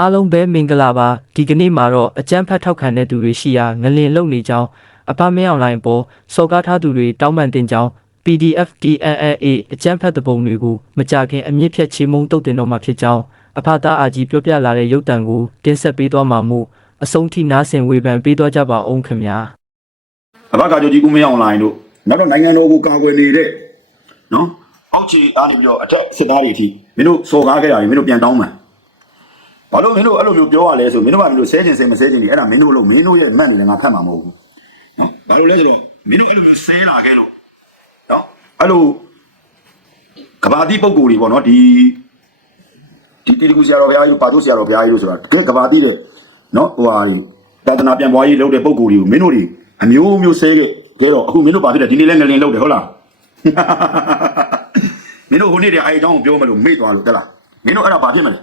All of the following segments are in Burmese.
အားလုံးပဲမင်္ဂလာပါဒီကနေ့မှာတော့အကျန်းဖတ်ထောက်ခံတဲ့သူတွေရှိရာငလင်လုံနေကြောင်းအပမင်းအွန်လိုင်းပေါ်စော်ကားထားသူတွေတောင်းပန်တင်ကြောင်း PDF DNNA အကျန်းဖတ်တဲ့ပုံတွေကိုမကြခင်အမြင့်ဖြတ်ချေမှုန်းတုတ်တင်တော့မှာဖြစ်ကြောင်းအဖသားအာကြီးပြောပြလာတဲ့ရုပ်တံကိုတင်ဆက်ပေးသွားမှာမို့အဆုံးထိနားဆင်ဝေဖန်ပေးသွားကြပါအောင်ခင်ဗျာအဘကာကြိုကြီးကူမင်းအွန်လိုင်းတို့နောက်တော့နိုင်ငံတော်ကိုကာကွယ်နေတဲ့နော်အောက်ခြေအားနေပြီးတော့အထက်စစ်သားတွေအထိမင်းတို့စော်ကားခဲ့ရတယ်မင်းတို့ပြန်တောင်းမှန် ဘာလို့မင်းတို့အဲ့လိုမျိုးပြောရလဲဆိုမင်းတို့ကမင်းတို့ဆဲကျင်စိတ်မဆဲကျင်နေအဲ့ဒါမင်းတို့လို့မင်းတို့ရဲ့မှတ်နေတယ်ငါဖတ်မှာမဟုတ်ဘူးနော်ဘာလို့လဲဆိုတော့မင်းတို့အဲ့လိုမျိုးဆဲလာခဲ့လို့နော်အဲ့လိုကဘာတိပုံကိုယ်တွေပေါ့နော်ဒီဒီတီကူဆရာတော်ဘုရားကြီးပါတို့ဆရာတော်ဘုရားကြီးလို့ဆိုတာတကယ်ကဘာတိတဲ့နော်ဟိုဟာဒီတာသနာပြန်ပွားရေးလုပ်တဲ့ပုံကိုယ်တွေကိုမင်းတို့တွေအမျိုးမျိုးဆဲခဲ့ကြတော့အခုမင်းတို့ပါဖြစ်တယ်ဒီနေ့လဲငလင်လုပ်တယ်ဟုတ်လားမင်းတို့ဟိုနေ့တည်းအဲအကြောင်းကိုပြောမလို့မေ့သွားလို့တက်လားမင်းတို့အဲ့ဒါဘာဖြစ်မလဲ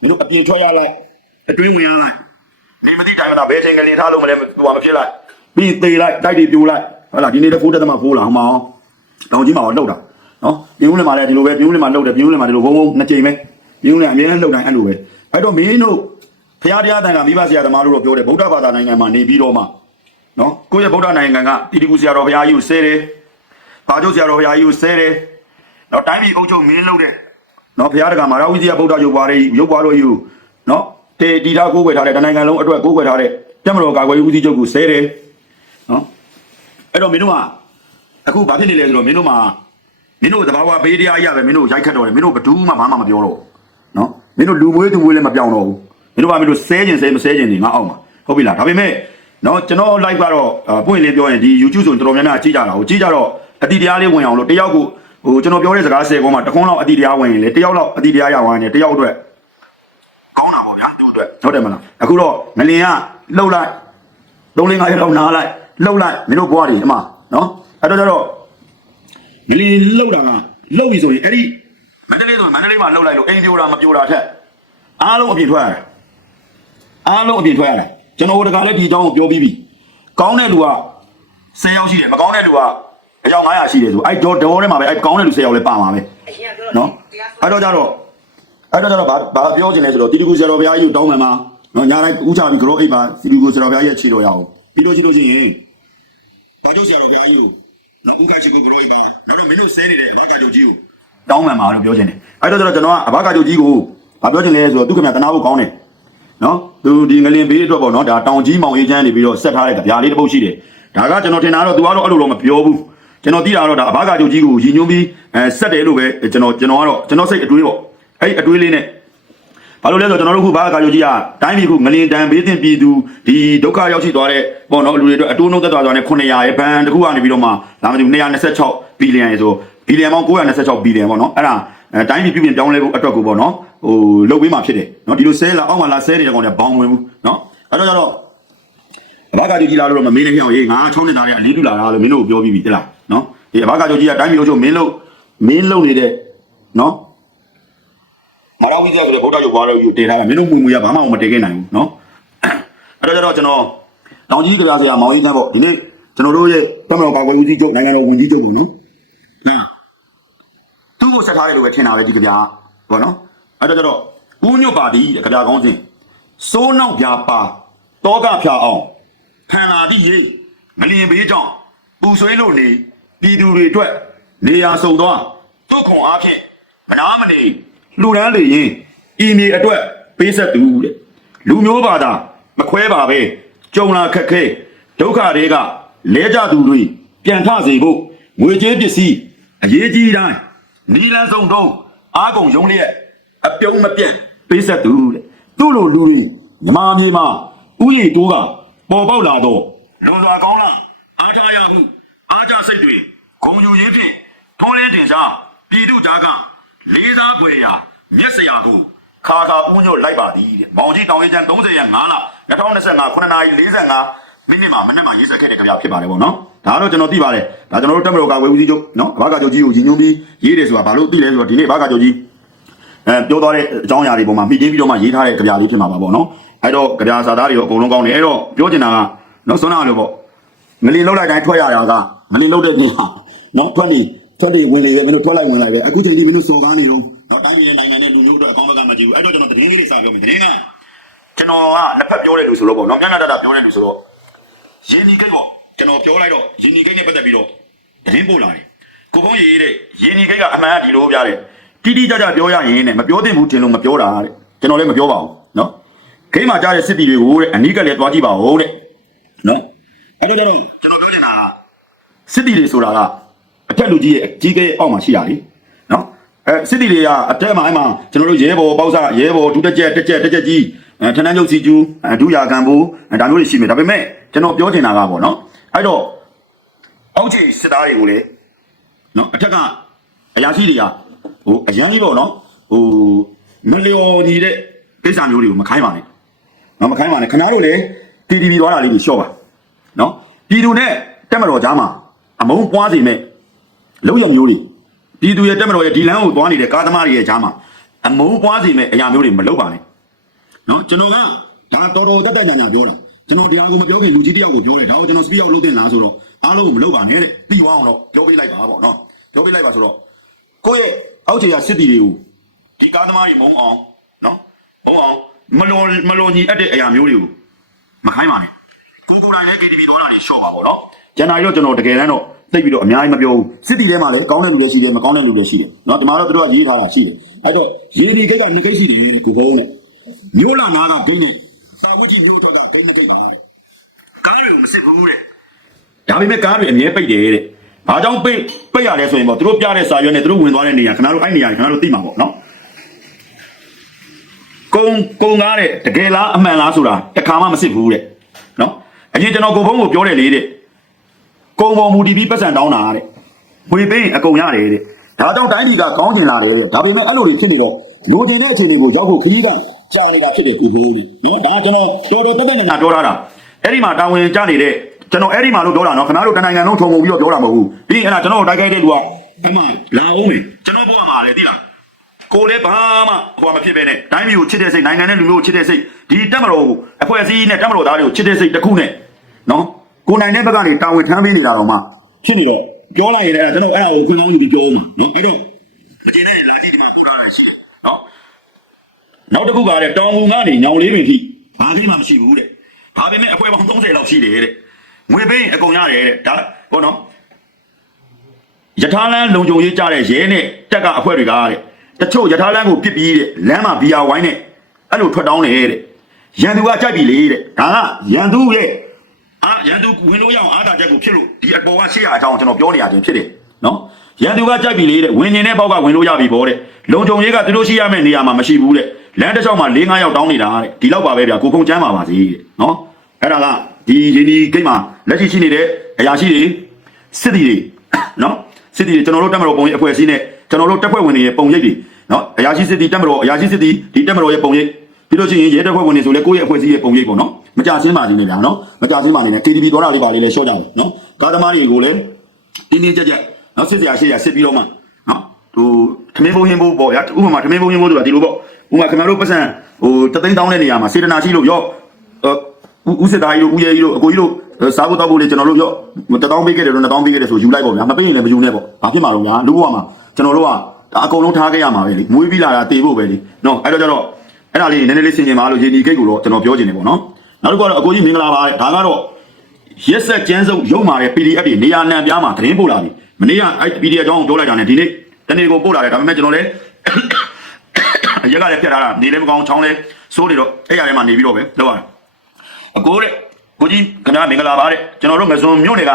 မင်းတို့အပြင်ထွက်ရလိုက်အတွင်းဝင်ရလိုက်နေမသိတိုင်းမလားဘယ်ချိန်ကလေးထားလို့မလဲသူကမဖြစ်လိုက်ပြီးသေးလိုက်တိုက်တွေပြိုလိုက်ဟုတ်လားဒီနေ့လည်းဖိုးတက်သမားဖိုးလာဟောင်းမအောင်တောင်ကြီးမှာတော့လှုပ်တာနော်ပြင်းဦးလည်းမှာလည်းဒီလိုပဲပြင်းဦးလည်းမှာလှုပ်တယ်ပြင်းဦးလည်းမှာဒီလိုဘုံဘုံနှစ်ချိန်ပဲပြင်းဦးလည်းအမြဲတမ်းလှုပ်တိုင်းအဲ့လိုပဲအဲ့တော့မင်းတို့ဖရာတရားတန်ကမိဘဆရာသမားတို့တော့ပြောတယ်ဗုဒ္ဓဘာသာနိုင်ငံမှာနေပြီးတော့မှနော်ကိုယ့်ရဲ့ဗုဒ္ဓနိုင်ငံကတိတိကူဆရာတော်ဘုရားကြီးကိုဆဲတယ်ဘာကျုပ်ဆရာတော်ဘုရားကြီးကိုဆဲတယ်နော်တိုင်းပြည်အုပ်ချုပ်မင်းလုပ်တဲ့ နော်ဘုရားတက္ကမဟာဝိဇ္ဇာဗုဒ္ဓရုပ်ပွားတွေရုပ်ပွားလို့ယူနော်တေတီထားကိုးကွယ်ထားတဲ့တနိုင်ငံလုံးအတွက်ကိုးကွယ်ထားတဲ့တက်မတော်ကာကွယ်ရေးဦးစီးချုပ်ကိုဆဲတယ်နော်အဲ့တော့မင်းတို့ကအခုဘာဖြစ်နေလဲဆိုတော့မင်းတို့မှာမင်းတို့တဘာဝဘေးတရားကြီးရပဲမင်းတို့ရိုက်ခတ်တော့တယ်မင်းတို့ဘယ်သူမှဘာမှမပြောတော့ဘူးနော်မင်းတို့လူမွေးသူမွေးလည်းမပြောင်းတော့ဘူးမင်းတို့ကမင်းတို့ဆဲကျင်ဆဲမဆဲကျင်နေငါအောက်မှာဟုတ်ပြီလားဒါပေမဲ့နော်ကျွန်တော် live ကတော့အာပွင့်လင်းပြောရင်ဒီ YouTube ဆိုရင်တော်တော်များများကြည့်ကြတာကိုကြည့်ကြတော့အတိတရားလေးဝင်အောင်လို့တယောက်ကို ဟိုကျွန်တော်ပြောတဲ့စကား10ကောမှာတစ်ခွန်းလောက်အတိတရားဝင်ရင်လေတယောက်လောက်အတိတရားရသွားရင်တယောက်အတွက်ကောင်းတာပေါ့ဗျာသူ့အတွက်ဟုတ်တယ်မလားအခုတော့ငလင်ကလှုပ်လိုက်၃လ၅ရက်လောက်နားလိုက်လှုပ်လိုက်မင်းတို့ဘွားတွေအမနော်အဲ့တော့ကျတော့ငလင်လှုပ်တာကလှုပ်ပြီဆိုရင်အဲ့ဒီမန္တလေးဆိုရင်မန္တလေးမှာလှုပ်လိုက်လို့အိမ်ပြိုတာမပြိုတာထက်အားလုံးအပြင်ထွက်ရတယ်အားလုံးအပြင်ထွက်ရတယ်ကျွန်တော်တို့တကလည်းဒီအကြောင်းကိုပြောပြီးပြီကောင်းတဲ့လူက10ယောက်ရှိတယ်မကောင်းတဲ့လူက အယောက်900ရှိတယ်ဆိုအဲ့ဒေါ်ဒေါ်ထဲမှာပဲအဲ့ကောင်းတဲ့လူ10ယောက်လည်းပါမှာပဲအရင်ကပြောနော်အဲ့တော့ကြတော့အဲ့တော့ကြတော့ဘာဘာပြောချင်လဲဆိုတော့တီတီကူဆရာတော်ဘုရားကြီးကိုတောင်းမှန်မှာနော်ညာတိုင်းဥချပြီးကြောအိတ်ပါတီတီကူဆရာတော်ဘုရားကြီးရဲ့ခြေတော်ရအောင်ပြီးလို့ရှိလို့ရှိရင်ဘာကျုပ်ဆရာတော်ဘုရားကြီးကိုနော်ဥက္ကဋ္ဌကိုကြောအိတ်ပါနောက်တော့မင်းတို့ဆဲနေတဲ့ဘာကကျုပ်ကြီးကိုတောင်းမှန်မှာလို့ပြောချင်တယ်အဲ့တော့ကြတော့ကျွန်တော်ကအဘာကကျုပ်ကြီးကိုဘာပြောချင်လဲဆိုတော့သူခင်ဗျာတနာဖို့ကောင်းတယ်နော်သူဒီငလင်ဘေးအတွက်ပေါ့နော်ဒါတောင်ကြီးမောင်ရေးချမ်းနေပြီးတော့ဆက်ထားတဲ့ကြပြားလေးတစ်ပုတ်ရှိတယ်ဒါကကျွန်တော်ထင်တာတော့ तू ကတော့အဲ့လိုတော့မပြောဘူး ကျွန်တော်သိတာတော့ဒါအဘာကကျုပ်ကြီးကိုရည်ညွှန်းပြီးအဲဆက်တယ်လို့ပဲကျွန်တော်ကျွန်တော်ကတော့ကျွန်တော်စိတ်အတွေးပေါ့အဲ့အတွေးလေးနဲ့ဘာလို့လဲဆိုတော့ကျွန်တော်တို့ခုဘာကာယိုကြီးကတိုင်းပြည်ခုငလင်တန်ဘေးတင်ပြည်သူဒီဒုက္ခရောက်ရှိသွားတဲ့ပေါ့နော်လူတွေအတွက်အတိုးနှုတ်သက်သွားသွားနဲ့900ရဲ့ဘဏ်တစ်ခုကနေပြီးတော့မှလာမသိဘူး226ဘီလီယံရေဆိုဘီလီယံပေါင်း926ဘီလီယံပေါ့နော်အဲ့ဒါအဲတိုင်းပြည်ပြည်ပြင်ပြောင်းလဲဖို့အတွက်ကိုပေါ့နော်ဟိုလုတ်ပေးမှာဖြစ်တယ်နော်ဒီလိုဆဲလာအောက်မှာလာဆဲနေတဲ့ကောင်တွေဘောင်းဝင်ဘူးနော်အဲ့တော့ကျတော့ဘာကာယိုကြီးလာလို့တော့မမင်းနဲ့ပြောင်းရေးငါ6နှစ်သားနဲ့အလေးတူလာတာလို့မင်းတို့ပြောပြီးပြီတိလား နော်ဒီအဘကချုပ်ကြီးကတိုင်းပြည်အုပ်ချုပ်မင်းလို့မင်းလုံနေတဲ့နော်မရာဝီဇာဆိုတဲ့ဗုဒ္ဓရုပ်ွားတော်ကြီးကိုတင်ထားတာမင်းတို့ငွေငွေကဘာမှမတင်ခဲ့နိုင်ဘူးနော်အဲ့တော့ကျတော့ကျွန်တော်တောင်ကြီးကြပြဆရာမောင်ကြီးတန်းပေါ့ဒီနေ့ကျွန်တော်တို့ရဲ့တမန်တော်ကာကွယ်ဦးစီးချုပ်နိုင်ငံတော်ဝန်ကြီးချုပ်ပေါ့နော်နာသူ့ကိုဆက်ထားတယ်လို့ပဲထင်တာပဲဒီကြပြပေါ့နော်အဲ့တော့ကျတော့ဦးညွတ်ပါတီကြပြကောင်းစဉ်စိုးနောက်ပြပါတောကဖြာအောင်ခံလာသည့်ရေမလျင်ပေးကြောင့်ပူဆွေးလို့နေ ပြည်သူတွေအတွက်နေရာစုံသွားတုတ်ခွန်အားဖြင့်မနာမနေလူရန်လေရင်ဤမြေအတွက်ပေးဆက်သူတဲ့လူမျိုးဘာသာမခွဲပါပဲကြုံလာခက်ခဲဒုက္ခတွေကလဲကြသူတွေပြန်ထစေဖို့ငွေကြေးပစ္စည်းအရေးကြီးတိုင်းနီလန်းစုံတော့အားကုန်ရုံးလျက်အပြုံးမပြတ်ပေးဆက်သူတဲ့သူ့လိုလူတွေမြမာမြေမှာဥယျာဉ်တိုးကပေါ်ပေါက်လာတော့လွန်စွာကောင်းလားအားထားရမှု အားကြစိတ်တွေဂုံယူရင်းဖြင့်ထုံးလင်းတင်စားပြည်သူကြားကလေးစားပွေရာမျက်စရာကိုခါခါဥညွတ်လိုက်ပါသည်တဲ့မောင်ကြီးတောင်ရေးချမ်း30ရက်5လ2025 9နာရီ45မိနစ်မှာမနေ့မှရေးဆက်ခဲ့တဲ့ကြပြဖြစ်ပါတယ်ပေါ့နော်ဒါကတော့ကျွန်တော်သိပါတယ်ဒါကျွန်တော်တို့တက်မတော်ကဝေဦးစီးချုပ်နော်အဘကချုပ်ကြီးကိုညီညွတ်ပြီးရေးတယ်ဆိုတာဘာလို့သိလဲဆိုတော့ဒီနေ့အဘကချုပ်ကြီးအဲပြောသွားတဲ့အကြောင်းအရာတွေပေါ်မှာမှီတင်းပြီးတော့မှရေးထားတဲ့ကြပြလေးဖြစ်မှာပါပေါ့နော်အဲ့တော့ကြပြစာသားတွေရောအကုန်လုံးကောင်းတယ်အဲ့တော့ပြောချင်တာကနော်စွမ်းနာလို့ပေါ့ငလင်လောက်လိုက်တိုင်းထွက်ရတာက ငလင်လောက်တဲ့နေဟာနော်ထွက်နေထွက်နေဝင်လေပဲမင်းတို့ထွက်လိုက်ဝင်လိုက်ပဲအခုချိန်ကြီးမင်းတို့စော်ကားနေတော့နော်တိုင်းပြည်နဲ့နိုင်ငံနဲ့လူမျိုးတို့အကောင်းဘက်ကမကြည့်ဘူးအဲ့တော့ကျွန်တော်သတင်းလေးတွေစပြောမယ်သတင်းကကျွန်တော်ကနှစ်ဖက်ပြောတဲ့လူဆိုတော့ပေါ့နော်ညညတတပြောတဲ့လူဆိုတော့ရင်းဒီကိတ်ပေါ့ကျွန်တော်ပြောလိုက်တော့ရင်းဒီကိတ်နဲ့ပတ်သက်ပြီးတော့သတင်းပို့လာတယ်ကိုကုန်းရေးတဲ့ရင်းဒီကိတ်ကအမှန်ကဒီလိုပြတယ်တိတိကျကျပြောရရင်နဲ့မပြောသင့်ဘူးထင်လို့မပြောတာတဲ့ကျွန်တော်လည်းမပြောပါဘူးနော်ခိမှာကြားတဲ့စစ်တီတွေကိုတဲ့အနီးကလည်းတွားကြည့်ပါဦးတဲ့နော်အဲ့တော့ကျွန်တော်ပြောချင်တာက စစ်တီတွေဆိုတာကအထက်လူကြီးရဲ့အကြီးကဲအောက်မှာရှိတာလေနော်အဲစစ်တီတွေကအထက်မှာအဲ့မှာကျွန်တော်တို့ရဲဘော်ပေါက်စားရဲဘော်ဒုတက်ကြက်တက်ကြက်တက်ကြက်ကြီးအဲထန်းတန်းကျုပ်စီကျူးအဲဒုရာခံဘူးအဲဒါမျိုးတွေရှိမယ်ဒါပေမဲ့ကျွန်တော်ပြောချင်တာကပေါ့နော်အဲ့တော့အောက်ခြေစစ်သားတွေကိုလေနော်အထက်ကအရာရှိတွေကဟိုအရန်ကြီးပေါ့နော်ဟိုမလျော်ညီတဲ့ကိစ္စမျိုးတွေကိုမခိုင်းပါနဲ့နော်မခိုင်းပါနဲ့ခင်ဗျားတို့လေတီတီဗီသွားတာလေးကိုရှော့ပါနော်ပြည်သူနဲ့တက်မတော်ကြားမှာ အမုန်းပွားစေမဲ့လောက်ရမျိုးတွေပြည်သူရဲ့တက်မတော်ရဲ့ဒီလမ်းကိုသွားနေတဲ့ကားသမားတွေရဲ့ကြားမှာအမုန်းပွားစေမဲ့အရာမျိုးတွေမလုပ်ပါနဲ့နော်ကျွန်တော်ကဒါတော်တော်တက်တက်ညာညာပြောတာကျွန်တော်တရားကိုမပြောခင်လူကြီးတယောက်ကိုပြောတယ်ဒါကိုကျွန်တော်စပီးအောင်လုပ်တင်လားဆိုတော့အားလုံးကိုမလုပ်ပါနဲ့တဲ့ပြီးသွားအောင်တော့ပြောပေးလိုက်ပါပေါ့နော်ပြောပေးလိုက်ပါဆိုတော့ကိုယ့်ရဲ့အောက်ခြေရစစ်တီတွေကိုဒီကားသမားတွေမုန်းအောင်နော်မုန်းအောင်မလွန်မလွန်ကြီးအပ်တဲ့အရာမျိုးတွေကိုမခိုင်းပါနဲ့ကိုကိုယ်တိုင်လည်း KTV သွားတာတွေရှော့ပါပေါ့နော် ကျန်တာရောကျွန်တော်တကယ်တမ်းတော့သိပြီးတော့အများကြီးမပြောဘူးစစ်တီထဲမှာလည်းကောင်းတဲ့လူတွေရှိတယ်မကောင်းတဲ့လူတွေရှိတယ်နော်ဒီမှာတော့သူတို့ကရေးထားတာရှိတယ်အဲ့တော့ရေးဒီကိက်ကနှစ်ကိတ်ရှိတယ်ကိုကုန်းနဲ့မျိုးလာနာကဒိန်းနဲ့စာဝတ်ကြီးမျိုးတော့ကဒိန်းနှစ်ကိတ်ပါကားတွေမစစ်ဘူးတဲ့ဒါပေမဲ့ကားတွေအမြဲပိတ်တယ်တဲ့ဘာကြောင့်ပိတ်ပိတ်ရလဲဆိုရင်ပေါ့သူတို့ပြတဲ့စာရွက်နဲ့သူတို့ဝင်သွားတဲ့နေရာခင်ဗျားတို့အဲ့နေရာခင်ဗျားတို့သိမှာပေါ့နော်ကုံကုံကားတဲ့တကယ်လားအမှန်လားဆိုတာတစ်ခါမှမစစ်ဘူးတဲ့နော်အရင်ကျွန်တော်ကိုဖုံးကိုပြောတယ်လေတဲ့ ကုံပေါ်မူတီပြီးပတ်စံတောင်းတာတဲ့ဝေပေးရင်အကုန်ရတယ်တဲ့ဒါကြောင့်တိုင်းပြည်ကကောင်းကျင်လာတယ်တဲ့ဒါပေမဲ့အဲ့လိုတွေဖြစ်နေတော့လိုချင်တဲ့အခြေအနေကိုရောက်ဖို့ခရီးကကြာနေတာဖြစ်တယ်ကိုဘိုးတဲ့နော်ဒါကျွန်တော်တော်တော်တက်တက်ညာပြောထားတာအဲ့ဒီမှာတာဝန်ကျနေတဲ့ကျွန်တော်အဲ့ဒီမှာလို့ပြောတာနော်ခင်ဗျားတို့တနိုင်ငံလုံးထုံပုံပြီးတော့ပြောတာမဟုတ်ဘူးပြီးရင်အဲ့ဒါကျွန်တော်တိုက်ခိုက်တဲ့လူကအဲ့မှာလာအောင်မယ်ကျွန်တော်ဘုရားမှာလေသိလားကိုလည်းဘာမှဟိုမဖြစ်ပဲနဲ့တိုင်းပြည်ကိုချစ်တဲ့စိတ်နိုင်ငံနဲ့လူမျိုးကိုချစ်တဲ့စိတ်ဒီတက်မတော်ကိုအဖွဲ့အစည်းနဲ့တက်မတော်သားတွေကိုချစ်တဲ့စိတ်တစ်ခုနဲ့နော် ကိုနိုင်တဲ့ဘက်ကနေတာဝန်ထမ်းပေးနေတာတော့မှဖြစ်နေတော့ပြောလိုက်ရင်အဲ့ဒါကျွန်တော်အဲ့ဒါကိုခွင့်ကောင်းယူပြီးပြောမှာနော်အဲ့တော့မကျေနပ်ရင်လာကြည့်ဒီမှာပို့ထားတာရှိတယ်နော်နောက်တစ်ခုကလည်းတောင်ငူကနေညောင်လေးပင်ထိဘာကိမှမရှိဘူးတဲ့ဒါပေမဲ့အဖွဲ့ပေါင်း30လောက်ရှိတယ်တဲ့ငွေပေးရင်အကုန်ရတယ်တဲ့ဒါဘောနော်ယထာလန်းလုံခြုံရေးကြတဲ့ရဲနဲ့တက်ကအဖွဲတွေကတဲ့တချို့ယထာလန်းကိုပြစ်ပြီးတဲ့လမ်းမှာဘီယာဝိုင်းနဲ့အဲ့လိုထွက်တောင်းတယ်တဲ့ရန်သူကကြိုက်ပြီလေတဲ့ဒါကရန်သူရဲ့ အာရန်သူဝင်လို့ရအောင်အားတာချက်ကိုဖြစ်လို့ဒီအပေါ်ကရှေ့ရအကြောင်းကျွန်တော်ပြောနေရခြင်းဖြစ်တယ်နော်ရန်သူကကြိုက်ပြီလေတဲ့ဝင်နေတဲ့ပေါက်ကဝင်လို့ရပြီဗောတဲ့လုံခြုံရေးကသူတို့ရှိရမယ့်နေရာမှာမရှိဘူးတဲ့လမ်းတစ်လျှောက်မှာ၄၅ယောက်တောင်းနေတာတဲ့ဒီလောက်ပါပဲဗျာကိုဖုံချမ်းပါပါစေတဲ့နော်အဲ့ဒါကဒီရင်းဒီဂိတ်မှာလက်ရှိရှိနေတဲ့အရာရှိတွေစစ်တီတွေနော်စစ်တီတွေကျွန်တော်တို့တက်မတော်ပုံရိပ်အဖွဲ့အစည်းနဲ့ကျွန်တော်တို့တက်ဖွဲ့ဝင်တွေရဲ့ပုံရိပ်တွေနော်အရာရှိစစ်တီတက်မတော်အရာရှိစစ်တီဒီတက်မတော်ရဲ့ပုံရိပ် ပြီးလို့ရှိရင်ရဲတပ်ဖွဲ့ဝင်တွေဆိုလဲကိုယ့်ရဲ့အဖွဲ့အစည်းရဲ့ပုံရိပ်ပေါ့နော်မကြဆင်းပါနေနဲ့ဗျာနော်မကြဆင်းပါနေနဲ့ KTV တော်တာလေးပါလေးလဲရှော့ကြတယ်နော်ကားသမားတွေကိုလည်းတင်းတင်းကြပ်ကြပ်နော်စစ်စရာရှိရစစ်ပြီးတော့မှနော်ဟိုထမင်းဘုံဟင်းဘိုးပေါ့ဗျာဥပမာထမင်းဘုံဟင်းဘိုးဆိုတာဒီလိုပေါ့ဥပမာခင်ဗျားတို့ပတ်စံဟိုတသိန်းတောင်းတဲ့နေရာမှာစေတနာရှိလို့ရော့ဦးဦးစစ်သားကြီးတို့ဦးရဲကြီးတို့အကိုကြီးတို့စားဖို့တောက်ဖို့လေကျွန်တော်တို့ရော့တတောင်းပေးခဲ့တယ်လို့နှစ်တောင်းပေးခဲ့တယ်ဆိုယူလိုက်ပေါ့ဗျာမပေးရင်လည်းမယူနဲ့ပေါ့ဘာဖြစ်မှာတော့ဗျာလူဘဝမှာကျွန်တော်တို့ကအကုန်လုံးထားခဲ့ရမှာပဲလေမွေးပြီးလာတာတေဖို့ပဲလေနော်အဲ့တော့ကျတော့ အဲ့ဒါလေးနည်းနည်းလေးဆင်ခြင်ပါလို့ရင်းဒီဂိတ်ကိုတော့ကျွန်တော်ပြောချင်တယ်ပေါ့နော်နောက်တစ်ခုကတော့အကိုကြီးမင်္ဂလာပါဒါကတော့ရက်ဆက်ကျန်းစုပ်ရုံမာတဲ့ PDF တွေနေရာနံပြားမှာသတင်းပို့လာပြီမနေ့ကအဲ့ PDF အကြောင်းကိုပြောလိုက်တာ ਨੇ ဒီနေ့တနေ့ကိုပို့လာတယ်ဒါပေမဲ့ကျွန်တော်လည်းရက်ကလည်းပြတ်ထားတာနေလည်းမကောင်းချောင်းလည်းစိုးနေတော့အဲ့ရထဲမှာနေပြီးတော့ပဲလောက်ရတယ်အကိုတဲ့ကိုကြီးခင်ဗျားမင်္ဂလာပါတဲ့ကျွန်တော်တို့ငစုံမြို့နယ်က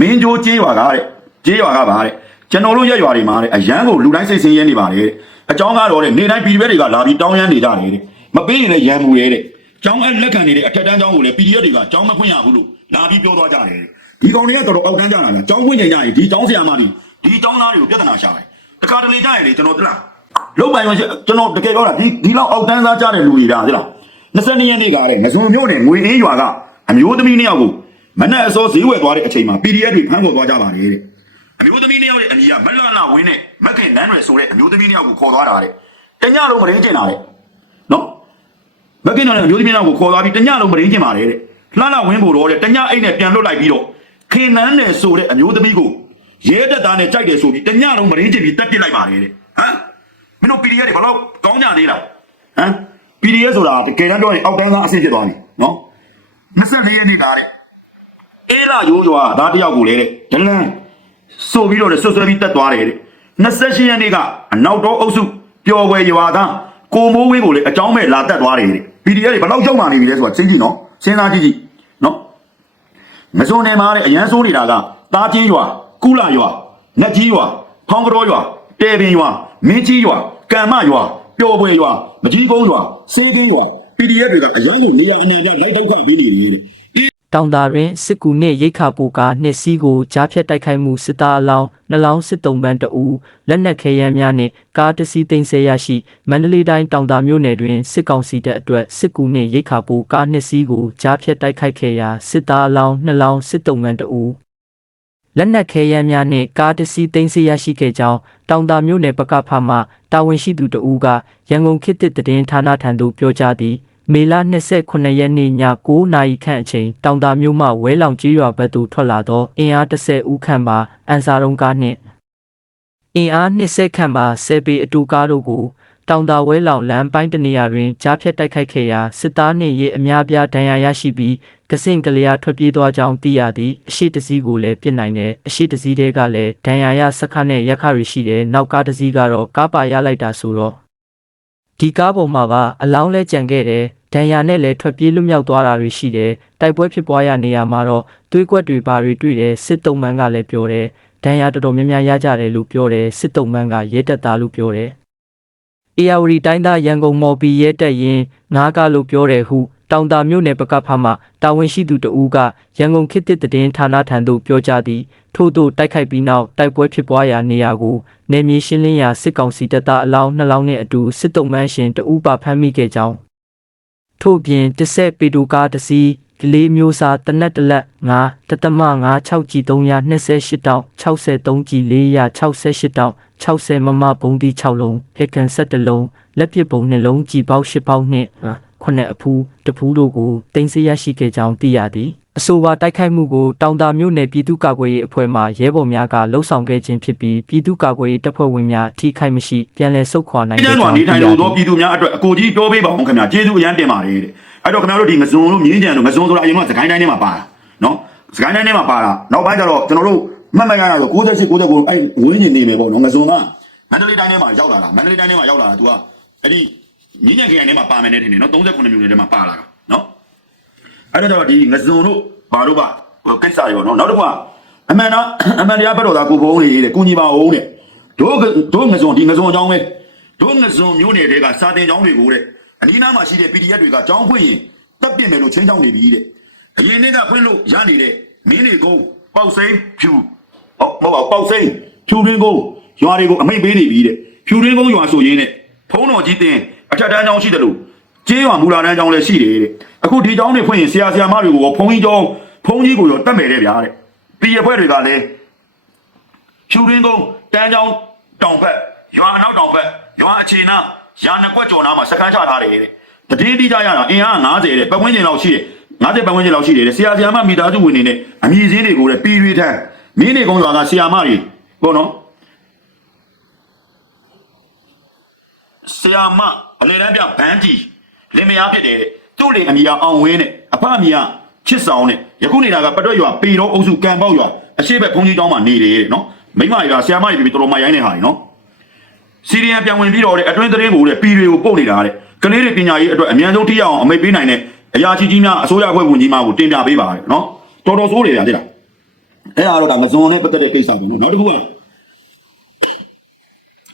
မင်းကျိုးကျေးရွာကတဲ့ကျေးရွာကပါတဲ့ကျွန်တော်တို့ရက်ရွာတွေမှာတဲ့အရန်ကိုလူတိုင်းစိတ်ဆင်းရဲနေပါတယ်တဲ့ အကြောင်းကတော့တဲ့နေတိုင်းပြည်ရွက်တွေကလာပြီးတောင်းရမ်းနေကြတယ်တဲ့မပေးရင်လည်းရန်မူရဲတဲ့ကျောင်းအဲ့လက်ခံနေတဲ့အထက်တန်းကျောင်းကိုလည်း PDF တွေကကျောင်းမဖွင့်ရဘူးလို့လာပြီးပြောသွားကြတယ်ဒီကောင်တွေကတော်တော်အောက်တန်းကြတာဗျကျောင်းဖွင့်ချိန်ကြရင်ဒီကျောင်းဆရာမတွေဒီကျောင်းသားတွေကိုပြဿနာရှာတယ်တခါတလေကြရင်လေကျွန်တော်တလားလုံးပိုင်ရကျွန်တော်တကယ်ပြောတာဒီဒီလောက်အောက်တန်းသားကြတဲ့လူတွေဒါသိလား22ရက်နေ့ကတဲ့ငစုံမြို့နယ်ငွေအေးရွာကအမျိုးသမီးနှစ်ယောက်ကိုမနက်အစောဈေးဝယ်သွားတဲ့အချိန်မှာ PDF တွေဖမ်းခေါ်သွားကြပါတယ်တဲ့ အမျိုးသမီးနှစ်ယောက်ရဲ့အမည်ကမလလာဝင်းနဲ့မက်ခင်နန်းရွယ်ဆိုတဲ့အမျိုးသမီးနှစ်ယောက်ကိုခေါ်သွားတာတဲ့တညလုံးမရင်းကျင်တာတဲ့နော်မက်ခင်နန်းနဲ့အမျိုးသမီးနှစ်ယောက်ကိုခေါ်သွားပြီးတညလုံးမရင်းကျင်ပါတယ်တဲ့လှလှဝင်းကိုတော့တဲ့တညအိတ်နဲ့ပြန်လွတ်လိုက်ပြီးတော့ခင်နန်းနယ်ဆိုတဲ့အမျိုးသမီးကိုရဲတပ်သားနဲ့ကြိုက်တယ်ဆိုပြီးတညလုံးမရင်းကျင်ပြီးတက်ပစ်လိုက်ပါတယ်တဲ့ဟမ်မင်းတို့ PDF တွေဘယ်တော့ကောင်းကြသေးလားဟမ် PDF ဆိုတာတကယ်တမ်းပြောရင်အောက်တန်းသားအဆင့်ဖြစ်သွားပြီနော်24ရက်နေ့ကလေအေးလာရိုးရွာဒါတယောက်ကိုလေတဲ့ဒလန် ဆိုပြီးတော့လေဆွဆွဲပြီးတက်သွားတယ်တဲ့28ရက်နေ့ကအနောက်တော့အုပ်စုပျော်ပွဲရွာသားကိုမိုးဝင်းကိုလေအကြောင်းမဲ့လာတက်သွားတယ်တဲ့ PDF တွေဘယ်လောက်ကြောက်မှနေပြီလဲဆိုတာသိကြည့်နော်စဉ်းစားကြည့်ကြည့်နော်မစုံနေမှာတဲ့အရန်ဆိုးနေတာကတားချင်းရွာကုလာရွာနက်ကြီးရွာဖောင်းကတော်ရွာတဲပင်ရွာမင်းကြီးရွာကံမရွာပျော်ပွဲရွာမကြီးကုန်းရွာစေးသိန်းရွာ PDF တွေကအရန်ကိုနေရာအနေနဲ့လိုက်တောက်ခွင့်ပေးနေတယ် တောင်တာတွင်စစ်ကူနှင့်ရိတ်ခါပူကာနှစ်စီးကိုကြားဖြတ်တိုက်ခိုက်မှုစစ်သားအလောင်းနှလောင်းစစ်တုံးပန်းတအူလက်နက်ခဲယမ်းများနှင့်ကားတစ်စီးသိမ်းဆဲရရှိမန္တလေးတိုင်းတောင်တာမြို့နယ်တွင်စစ်ကောင်စီတပ်အတွက်စစ်ကူနှင့်ရိတ်ခါပူကားနှစ်စီးကိုကြားဖြတ်တိုက်ခိုက်ခဲ့ရာစစ်သားအလောင်းနှလောင်းစစ်တုံးပန်းတအူလက်နက်ခဲယမ်းများနှင့်ကားတစ်စီးသိမ်းဆည်းရရှိခဲ့ကြောင်းတောင်တာမြို့နယ်ပကဖမှတာဝန်ရှိသူတဦးကရန်ကုန်ခေတ်သစ်သတင်းဌာနထံသို့ပြောကြားသည် မေလ29ရက်နေ့ည9နာရီခန့်အချိန်တောင်တာမြို့မှဝဲလောင်ကြီးရွာဘက်သို့ထွက်လာသောအင်အား30ဦးခန့်ပါအန်စာရုံကားနှင့်အင်အား20ခန့်ပါဆယ်ပေအတူကားတို့ကိုတောင်တာဝဲလောင်လမ်းပိုင်းတနေရာတွင်ကြားဖြတ်တိုက်ခိုက်ခဲ့ရာစစ်သားနှင့်ရေအများပြားဒဏ်ရာရရှိပြီးကစင့်ကလေးထွက်ပြေးသွားကြောင်းသိရသည်အရှိတစည်းကိုလည်းပြစ်နိုင်တယ်အရှိတစည်းတွေကလည်းဒဏ်ရာရစခန်းနဲ့ရက်ခရီရှိတယ်နောက်ကားတစည်းကတော့ကားပါရလိုက်တာဆိုတော့ဒီကားပေါ်မှာကအလောင်းလဲကြံခဲ့တယ် ဒဏ်ရာနဲ့လည်းထွက်ပြေးလွတ်မြောက်သွားတာတွေရှိတယ်တိုက်ပွဲဖြစ်ပွားရနေရာမှာတော့သွေးကွက်တွေပါတွေတွေ့တယ်စစ်တုံးမန်းကလည်းပြောတယ်ဒဏ်ရာတော်တော်များများရကြတယ်လို့ပြောတယ်စစ်တုံးမန်းကရဲတပ်သားလို့ပြောတယ်အေယာဝတီတိုင်းသားရန်ကုန်မော်ပီရဲတက်ရင်ငားကားလို့ပြောတယ်ဟုတောင်တာမြို့နယ်ပကဖမှတာဝန်ရှိသူတဦးကရန်ကုန်ခေတ်သစ်သတင်းဌာနထံသို့ပြောကြားသည်ထို့သို့တိုက်ခိုက်ပြီးနောက်တိုက်ပွဲဖြစ်ပွားရာနေရာကိုနေမြေရှင်းလင်းရာစစ်ကောင်စီတပ်သားအလောင်းနှလောင်းနှင့်အတူစစ်တုံးမန်းရှင်တဦးပါဖမ်းမိခဲ့ကြောင်း ထို့ပြင်တစ်ဆက်ပေတူကားတစ်စီးကလေးမျိုးစားတနက်တလက်9တသမ9 6ကြီး328တောင်63ကြီး468တောင်60မမဘုံဒီ6လုံးဟက်ကန်7လုံးလက်ပစ်ပုံနှလုံးကြည်ပေါက်10ပေါက်နှင့်ခုနှစ်အဖူးတဖူးတို့ကိုတင်ဆက်ရရှိခဲ့ကြောင်းသိရသည် အဆိုပါတိုက်ခိုက်မှုကိုတောင်တာမြို့နယ်ပြည်သူ့ကာကွယ်ရေးအဖွဲ့မှရဲဘော်များကလှုပ်ဆောင်ခဲ့ခြင်းဖြစ်ပြီးပြည်သူ့ကာကွယ်ရေးတပ်ဖွဲ့ဝင်များထိခိုက်မရှိပြန်လည်ဆုတ်ခွာနိုင်ဒီခဲ့တန်းကြောကင်းနေသိထိုင်ရလို့သည်တော့ပြည်သူများအတွက်အကိုကြီးပြောပေးပါအောင်ခင်ဗျာကျေးဇူးအရန်တင်ပါတယ်တဲ့အဲ့တော့ခင်ဗျားတို့ဒီငစုံတို့မြင်းကြံတို့ငစုံဆိုတာအရင်ကစကိုင်းတိုင်းထဲမှာပါတာနော်စကိုင်းတိုင်းထဲမှာပါတာနောက်ပိုင်းကျတော့ကျွန်တော်တို့မှတ်မှတ်ရရတော့68 69အဲ့ဝင်းကျင်နေမယ်ပေါ့နော်ငစုံကမန္တလေးတိုင်းထဲမှာရောက်လာတာမန္တလေးတိုင်းထဲမှာရောက်လာတာ तू ကအဲ့ဒီမြင်းကြံခရိုင်ထဲမှာပါမယ်နဲ့ထင်တယ်နော်39မြို့နယ်ထဲမှာပါလာတာနော် အဲ့တော့ဒီငစုံတို့ဘာတို့ပါဟိုကိစ္စရောနော်နောက်တစ်ခုကအမှန်တော့အမှန်တရားဘက်တော်သားကိုဘုံလေးတဲ့ကုညီပါအောင်တဲ့တို့တို့ငစုံဒီငစုံအကြောင်းပဲတို့ငစုံမျိုးနယ်တွေကစာတင်ကျောင်းတွေကိုတဲ့အနီးနားမှာရှိတဲ့ PDF တွေကကျောင်းဖွင့်ရင်တပ်ပြင်မယ်လို့ချင်းချောင်းနေပြီတဲ့အရင်နေ့ကဖွင့်လို့ရနေတဲ့မင်းတွေကုန်းပေါက်စိမ်းဖြူဟုတ်မဟုတ်ပါဘူးပေါက်စိမ်းဖြူရင်းကုန်းရွာတွေကိုအမိတ်ပေးနေပြီတဲ့ဖြူရင်းကုန်းရွာဆိုရင်တဲ့ဖုံးတော်ကြီးတင်အထက်တန်းကျောင်းရှိတယ်လို့ကျေးရွာမူလာတန်းကျောင်းလည်းရှိတယ်တဲ့ အခုဒီကျောင်းတွေဖွင့်ရင်ဆရာဆရာမတွေကိုရောဘုန်းကြီးကျောင်းဘုန်းကြီးကိုရောတတ်မယ်တဲ့ဗျာတဲ့ဒီရဖွဲ့တွေကလည်းဖြူရင်းကုန်းတန်းကျောင်းတောင်ဘက်ရွာအနောက်တောင်ဘက်ရွာအခြေနာရာနှစ်ကွက်ကျော်နာမှာစခန်းချထားတယ်တဲ့တတိတိကြရတာအင်အား90တဲ့ပတ်ဝန်းကျင်လောက်ရှိတယ်90ပတ်ဝန်းကျင်လောက်ရှိတယ်တဲ့ဆရာဆရာမမိသားစုဝင်နေနဲ့အမည်စင်းတွေကိုလည်းပြည်ရွေးထမ်းမင်းနေကုန်းရွာကဆရာမတွေပေါ့နော်ဆရာမအလေတန်းပြဘန်းတီလင်မယားဖြစ်တယ်တဲ့ သူ့လေအမိယာအောင်ဝင်းနဲ့အဖအမိယာချစ်ဆောင်နဲ့ယခုနေတာကပတွက်ရွာပေတော်အုပ်စုကံပေါက်ရွာအရှိဘက်ဘုံကြီးကျောင်းမှာနေတယ်တဲ့နော်မိမရွာဆရာမတွေပြီးတော်တော်မရိုင်းနေဟာတွေနော်စီရီယံပြန်ဝင်ပြီးတော့တဲ့အတွင်းသတင်းကိုတဲ့ပြည်တွေကိုပို့နေတာတဲ့ကလေးတွေပညာရေးအတွက်အမြန်ဆုံးထိရောက်အောင်အမိတ်ပေးနိုင်တဲ့အရာကြီးကြီးများအစိုးရအဖွဲ့ဝင်ကြီးများကိုတင်ပြပေးပါတဲ့နော်တော်တော်ဆိုးတယ်ဗျာတိလားအဲ့ဒါတော့ဒါငဇွန်နဲ့ပတ်သက်တဲ့ကိစ္စပေါ့နော်နောက်တစ်ခုက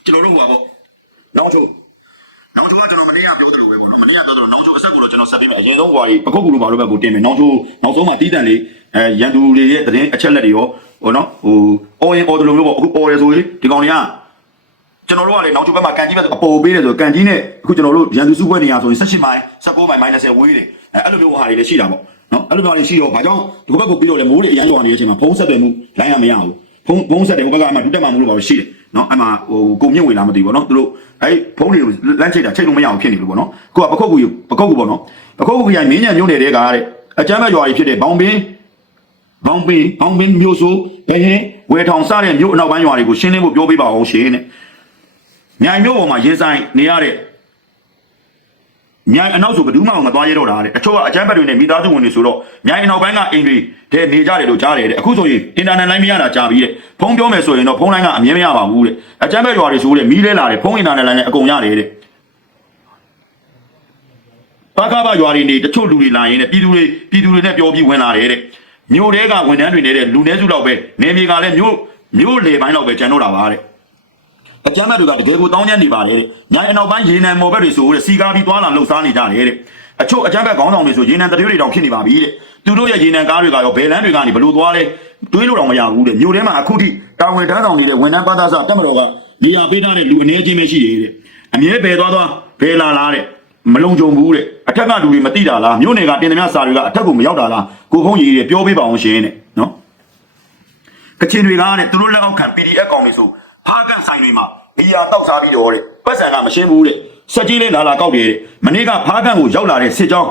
ကျွန်တော်တို့ဟိုပါပေါ့နောက်ချို့ နောင်ချိုကကျွန်တော်မနေ့ကပြောသလိုပဲပေါ့နော်မနေ့ကပြောသလိုနောင်ချိုအဆက်ကိုတော့ကျွန်တော်ဆက်ပေးမယ်အရင်ဆုံးကွာကြီးပခုတ်ကူလိုပါလို့ပဲကိုတင်မယ်နောင်ချိုနောက်ဆုံးမှတီးတန်လေးအဲရန်သူတွေရဲ့သတင်းအချက်လက်တွေရောဟိုနော်ဟိုအော်ရင်အော်တလိုမျိုးပေါ့အခုအော်ရဆိုရင်ဒီကောင်တွေကကျွန်တော်တို့ကလေနောင်ချိုဘက်မှာကန်ကြီးဘက်အပေါ်ပေးတယ်ဆိုကန်ကြီးနဲ့အခုကျွန်တော်တို့ရန်သူစုပွဲနေရဆိုရင်18မိုင်19မိုင် -30 ဝေးတယ်အဲအဲ့လိုမျိုးဟာတွေလည်းရှိတာပေါ့နော်အဲ့လိုမျိုးတွေရှိတော့ဘာကြောင့်ဒီဘက်ကိုပြီးတော့လေမိုးတွေအရန်ရွာနေတဲ့အချိန်မှာဖုံးဆက်တယ်မှုလိုင်းရမရဘူးဖုံးဖုံးဆက်တယ်ဟိုဘက်ကမှဒုတက်မှမိုးလို့ပါလို့ရှိတယ် နော်အဲ့မှာဟိုကိုမြင့်ဝေလာမသိဘူးပေါ့နော်သူတို့အဲ့ဖုံးတွေကိုလမ်းချိတ်တာချိတ်လို့မရအောင်ဖြစ်နေလို့ပေါ့နော်ကိုကပခုတ်ကူပခုတ်ကူပေါ့နော်ပခုတ်ကူခိုင်မင်းညံမြို့နယ်တဲ့ကတဲ့အကျမ်းဘက်ရွာကြီးဖြစ်တဲ့ဘောင်ပင်ဘောင်ပင်ဘောင်ပင်မျိုးဆိုဘယ်ဟင်းဝယ်ထောင်စတဲ့မြို့အနောက်ပိုင်းရွာတွေကိုရှင်းလင်းဖို့ပြောပေးပါအောင်ရှင်တဲ့မြိုင်မြို့ပေါ်မှာရင်ဆိုင်နေရတဲ့ မြိုင်အနောက်ဆိုဘယ်သူမှမသွားရတော့တာတဲ့တချို့ကအကြမ်းဖက်တွေနဲ့မိသားစုဝင်တွေဆိုတော့မြိုင်အနောက်ပိုင်းကအိမ်တွေတဲ့နေကြတယ်လို့ကြားတယ်တဲ့အခုဆိုရင်အင်တာနက်လိုင်းမရတာကြားပြီးတဲ့ဖုန်းပြောမယ်ဆိုရင်တော့ဖုန်းလိုင်းကအမြင်မရပါဘူးတဲ့အကြမ်းဖက်ရွာတွေဆိုတဲ့မီးလဲလာတယ်ဖုန်းအင်တာနက်လိုင်းလည်းအကုန်ရတယ်တဲ့ဘာကဘာရွာတွေနေတချို့လူတွေလာရင်တဲ့ပြည်သူတွေပြည်သူတွေနဲ့ပြောပြီးဝင်လာတယ်တဲ့မြို့တဲကဝန်ထမ်းတွေနေတဲ့လူနည်းစုလောက်ပဲနေမြေကလည်းမြို့မြို့လေပိုင်းလောက်ပဲကျန်တော့တာပါတဲ့ အကြမ်းမဲ့တွေကတကယ်ကိုတောင်းကျမ်းနေပါတယ်တဲ့။ညာအနောက်ပိုင်းရေနံမော်ဘက်တွေဆိုတဲ့စီကားပြီးသွားလာလှုပ်ရှားနေကြတယ်တဲ့။အချို့အကြမ်းဖက်ခေါင်းဆောင်တွေဆိုရေနံတတွေးတွေတောင်ဖြစ်နေပါပြီတဲ့။သူတို့ရဲ့ရေနံကားတွေကရောဘယ်လမ်းတွေကနေဘလို့သွားလဲတွေးလို့တော့မရဘူးတဲ့။မြို့ထဲမှာအခုထိတာဝန်ထမ်းဆောင်နေတဲ့ဝန်ထမ်းပါသားစတက်မတော်ကနေရာပေးထားတဲ့လူအနေချင်းပဲရှိတယ်တဲ့အမြဲပဲသွားသွားဘယ်လာလားတဲ့မလုံခြုံဘူးတဲ့အထက်ကလူတွေမသိတာလားမြို့နယ်ကတင်သမျှစာတွေကအထက်ကိုမရောက်တာလားကိုဖုံးကြီးတွေပြောပေးပါအောင်ရှင်တဲ့နော်ကချင်တွေကတဲ့သူတို့လက်အောက်ခံ PDF ကောင်တွေဆို ဖားကန်ဆိုင်တွေမှာဘီယာတောက်စားပြီးတော့တဲ့ပတ်စံကမရှင်းဘူးတဲ့စက်ကြီးလေးလာလာကောက်တယ်တဲ့မနေ့ကဖားကန်ကိုရောက်လာတဲ့စစ်ကြောင်း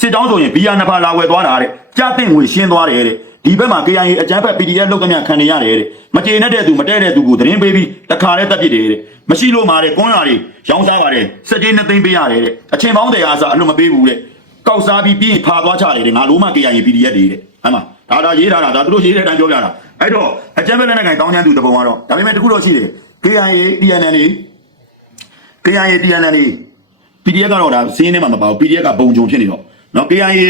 စစ်ကြောင်းဆိုရင်ဘီယာနှစ်ဖာလာဝယ်သွားတာတဲ့ကြားသိမ့်ငွေရှင်းသွားတယ်တဲ့ဒီဘက်မှာ KIA အကြမ်းဖက် PDF လောက်ကြမြခံနေရတယ်တဲ့မကျေနပ်တဲ့သူမတဲတဲ့သူကိုသတင်းပေးပြီးတခါတည်းတက်ပစ်တယ်တဲ့မရှိလို့မာတဲ့ကွန်းလာတွေရောင်းစားပါတယ်စက်ကြီးနှစ်သိန်းပေးရတယ်တဲ့အချိန်ပေါင်းတရားစားအလွတ်မပေးဘူးတဲ့ကောက်စားပြီးပြီးရင်ဖာသွားချတယ်တဲ့ငါလုံးမ KIA PDF တွေတဲ့ဟမ်မှာဒါဒါရေးထားတာဒါသူတို့ရေးတဲ့အတိုင်းပြောပြတာ အဲ့တော့အကြမ်းဖက်လက်နက်ကိုင်တောင်းချမ်းသူတပုံကတော့ဒါပေမဲ့တခုတော့ရှိတယ် KIA TNN တွေ KIA TNN တွေ PDF ကတော့ဒါစင်းနေမှာမပါဘူး PDF ကပုံကြုံဖြစ်နေတော့နော် KIA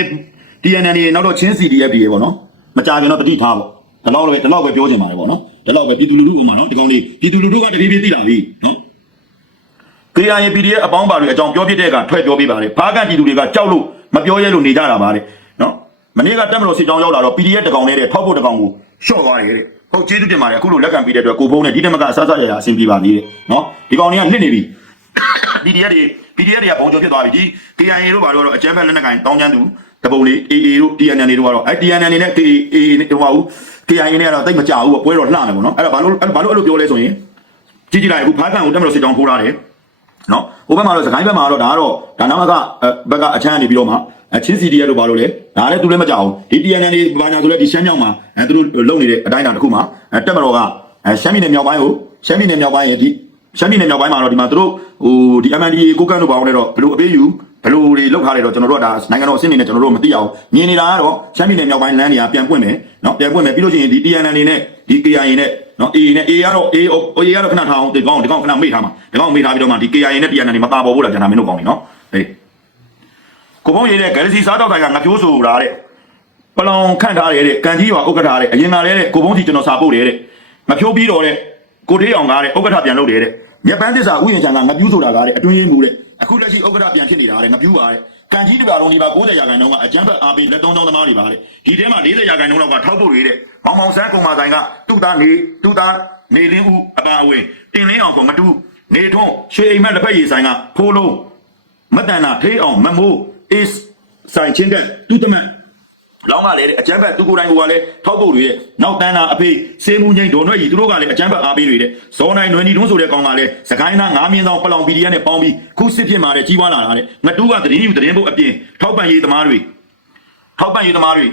TNN တွေနောက်တော့ချင်း CDF တွေပေါ့နော်မကြခင်တော့တတိထားပေါ့ဒီလောက်ပဲဒီလောက်ပဲပြောချင်ပါတယ်ပေါ့နော်ဒီလောက်ပဲပြည်သူလူထုကမှနော်ဒီကောင်လေးပြည်သူလူထုကတပြေးပြေးသိလာပြီနော် KIA PDF အပေါင်းပါတွေအကြောင်းပြောပြတဲ့ကထွက်ပြောပြပါတယ်ဖားကန်ပြည်သူတွေကကြောက်လို့မပြောရဲလို့နေကြတာပါတဲ့နော်မနေ့ကတက်မလို့စစ်ကြောင်းရောက်လာတော့ PDF တကောင်လေးတဲ့ထောက်ဖို့တကောင်ကို ရှော့သွားတယ်တဲ့ဟုတ်ကျေးဇူးတင်ပါတယ်အခုလိုလက်ခံပြီးတဲ့အတွက်ကိုဖုန်းနဲ့ဒီတမကအဆဆရရအဆင်ပြေပါသေးတယ်နော်ဒီကောင်လေးကနှစ်နေပြီ PDF တွေ PDF တွေကပုံကျော်ဖြစ်သွားပြီဒီ KIA တို့ဘာလို့တော့အကြမ်းဖက်လက်နက်ကိုင်တောင်းကျမ်းသူတပုံလေး AA တို့ TNN တွေတို့ကတော့အဲ TNN တွေနဲ့ KA ဟိုပါဘူး KIA နဲ့ကတော့တိတ်မကြဘူးပေါ့ပွဲတော့လှနေပေါ့နော်အဲ့ဒါဘာလို့ဘာလို့အဲ့လိုပြောလဲဆိုရင်ကြည့်ကြည့်လိုက်အခုဖားကန်ကိုတက်မလို့စစ်ကြောင်းထိုးထားတယ်နော်ဟိုဘက်မှာတော့စကိုင်းဘက်မှာတော့ဒါကတော့ဒါနာမကဘက်ကအချမ်းနေပြီးတော့မှ အချင်းစီတီရလို့ဘာလို့လဲဒါလည်းသူလည်းမကြောက်ဘူးဒီ TNN တွေဘာညာဆိုလဲဒီရှမ်းမြောက်မှာအဲသူတို့လုံနေတဲ့အတိုင်းအတာတစ်ခုမှာအဲတက်မတော်ကအဲရှမ်းပြည်နယ်မြောက်ပိုင်းကိုရှမ်းပြည်နယ်မြောက်ပိုင်းရဲ့ဒီရှမ်းပြည်နယ်မြောက်ပိုင်းမှာတော့ဒီမှာသူတို့ဟိုဒီ MNDA ကိုကန့်တို့ဘာအောင်လဲတော့ဘယ်လိုအပေးယူဘယ်လိုတွေလောက်ထားလဲတော့ကျွန်တော်တို့ကဒါနိုင်ငံတော်အဆင့်နေနဲ့ကျွန်တော်တို့မသိအောင်မြင်နေတာကတော့ရှမ်းပြည်နယ်မြောက်ပိုင်းလမ်းတွေကပြန်ပွင့်မယ်နော်ပြန်ပွင့်မယ်ပြီးလို့ရှိရင်ဒီ TNN တွေနဲ့ဒီ KIA နဲ့နော် AA နဲ့ AA ကတော့ AA AA ကတော့ခဏထားအောင်ဒီကောင်ဒီကောင်ခဏမေ့ထားမှာဒီကောင်မေ့ထားပြီးတော့မှဒီ KIA နဲ့ TNN တွေမပါပေါ်ဘူးလားကျွန်တော်မင်းတို့ကောင်းနေနော်ဟေး ကိုပေါင်းရေးတဲ့ Galaxy စားတော့တိုင်ကငါပြိုးဆိုတာတဲ့ပလောင်ခန့်ထားရတဲ့ကန်ကြီးရွာဥက္ကဋ္ဌတဲ့အရင်ကလည်းတဲ့ကိုပေါင်းစီကျွန်တော်စာပို့တယ်တဲ့ငါဖြိုးပြီးတော့တဲ့ကိုထေးအောင်ကားတဲ့ဥက္ကဋ္ဌပြန်လုပ်တယ်တဲ့မြက်ပန်းသစ္စာဥယျာဉ်ချံကငါပြူးဆိုတာကားတဲ့အတွင်းရင်းမှုတဲ့အခုလက်ရှိဥက္ကဋ္ဌပြန်ဖြစ်နေတာတဲ့ငါပြူးပါတဲ့ကန်ကြီးတပါလုံးဒီပါ90ရာခိုင်နှုန်းကအကြမ်းဖက်အားပေးလက်သုံးချောင်းသမားတွေပါတဲ့ဒီထဲမှာ40ရာခိုင်နှုန်းလောက်ကထောက်ပို့ရတဲ့မောင်မောင်ဆန်းကုံမာဆိုင်ကသူ့သားနေသူ့သားနေလင်းဦးအပါအဝင်တင်လင်းအောင်ကမတူနေထွန်းရွှေအိမ်မက်တစ်ဖက်ရည်ဆိုင်ကဖိုးလုံးမတန်နာထေးအောင်မမိုး is ဆိုင်ချင်းတဲ့သူ့တမန်လောင်းကလည်းတဲ့အကျမ်းဖက်သူကိုယ်တိုင်ကလည်းထောက်ဖို့တွေတဲ့နောက်တန်းတာအဖေစေးမှုငိမ့်ဒုံရွက်ကြီးသူတို့ကလည်းအကျမ်းဖက်အားပေးတွေတဲ့ဇော်နိုင်နွယ်နီတွန်းဆိုတဲ့ကောင်ကလည်းစကိုင်းသားငါးမြင်းဆောင်ပလောင် PDF နဲ့ပေါင်းပြီးခုစစ်ဖြစ်มาတဲ့ကြီးပွားလာတာတဲ့ငတူးကသတင်းယူသတင်းဖို့အပြင်ထောက်ပံ့ရေးသမားတွေထောက်ပံ့ရေးသမားတွေ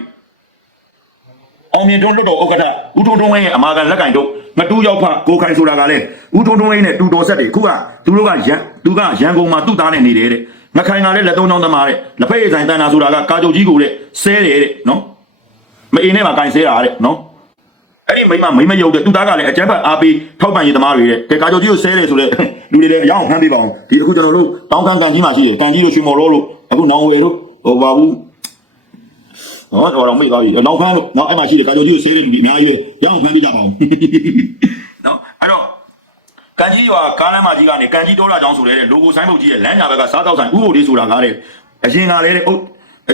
အောင်မြင်တွန်းလွတ်တော်ဥက္ကဋ္ဌဦးထွန်းထွန်းဝင်းရဲ့အမာခံလက်ကင်တို့ငတူးရောက်ဖကိုခိုင်ဆိုတာကလည်းဦးထွန်းထွန်းဝင်းနဲ့တူတော်ဆက်တွေခုကသူတို့ကရန်သူကရန်ကုန်မှာသူ့သားနဲ့နေတယ်တဲ့ ငခိုင်ကလည်းလက်သုံးချောင်းသမားတဲ့လက်ဖက်ရည်ဆိုင်တန်တာဆိုတာကကာကြုတ်ကြီးကိုတဲ့ဆဲတယ်တဲ့နော်မအင်းနဲ့မှာကင်ဆဲတာတဲ့နော်အဲ့ဒီမိမမိမရုပ်တဲ့သူသားကလည်းအကြမ်းဖက်အားပေးထောက်ပံ့ရေးသမားတွေတဲ့ကဲကာကျော်ကြီးကိုဆဲတယ်ဆိုတော့လူတွေလည်းအယောင်ဖမ်းပေးပါအောင်ဒီအခုကျွန်တော်တို့တောင်းကန်ကန်ကြီးမှာရှိတယ်ကန်ကြီးတို့ရွှေမော်လို့အခုနောင်ဝယ်တို့ဟိုပါဘူးဟောတော့မေ့သွားပြီနောက်ဖမ်းလို့နောက်အဲ့မှာရှိတယ်ကာကျော်ကြီးကိုဆဲတဲ့လူတွေအများကြီးပဲရအောင်ဖမ်းပေးကြပါအောင်နော်အဲ့တော့ ကန်ကြီးရွာကားလမ်းမကြီးကနေကန်ကြီးတိုးလာကြောင်းဆိုတဲ့ logo ဆိုင်းဘုတ်ကြီးရဲ့လမ်းညာဘက်ကစားတော့ဆိုင်ဥပုပ်လေးဆိုတာကားတဲ့အရင်ကလည်းတဲ့အုပ်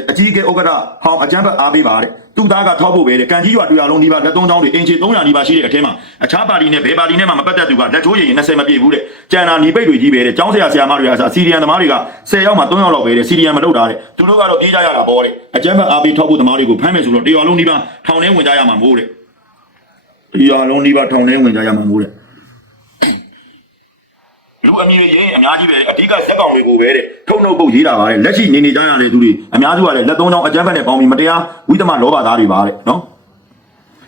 အကြီးကဲဥက္ကဋ္ဌဟောင်းအကျန်းဘက်အားပေးပါတဲ့သူသားကထောက်ဖို့ပဲတဲ့ကန်ကြီးရွာတူရလုံးဒီပါလက်သုံးချောင်းတွေအင်ချေ300နီးပါးရှိတဲ့အထဲမှာအခြားပါတီနဲ့ဘယ်ပါတီနဲ့မှမပတ်သက်သူကလက်ချိုးရည်ရင်20မပြည့်ဘူးတဲ့ကျန်တာညီပိတ်တွေကြီးပဲတဲ့ကျောင်းဆရာဆရာမတွေကအစားစီရီယန်သမားတွေက10ယောက်မှ3ယောက်လောက်ပဲတဲ့စီရီယန်မလုပ်တာတဲ့သူတို့ကတော့ပြေးကြရတာပေါ့တဲ့အကျန်းဘက်အားပေးထောက်ဖို့သမားတွေကိုဖမ်းမယ်ဆိုတော့တရားလုံးဒီပါထောင်ထဲဝင်ကြရမှာမို့တဲ့တရားလုံးဒီပါထောင်ထဲဝင်ကြရမှာမို့တဲ့ လူအမည်တွေရေးရင်အများကြီးပဲအဓိကဇက်ကောင်တွေကိုပဲတဲ့ထုံနှုတ်ပုတ်ရေးတာပါတဲ့လက်ရှိနေနေကြရတဲ့သူတွေအများစုကလည်းလက်သုံးချောင်းအကြမ်းဖက်နဲ့ပေါင်းပြီးမတရားဝိသမလောဘသားတွေပါတဲ့နော်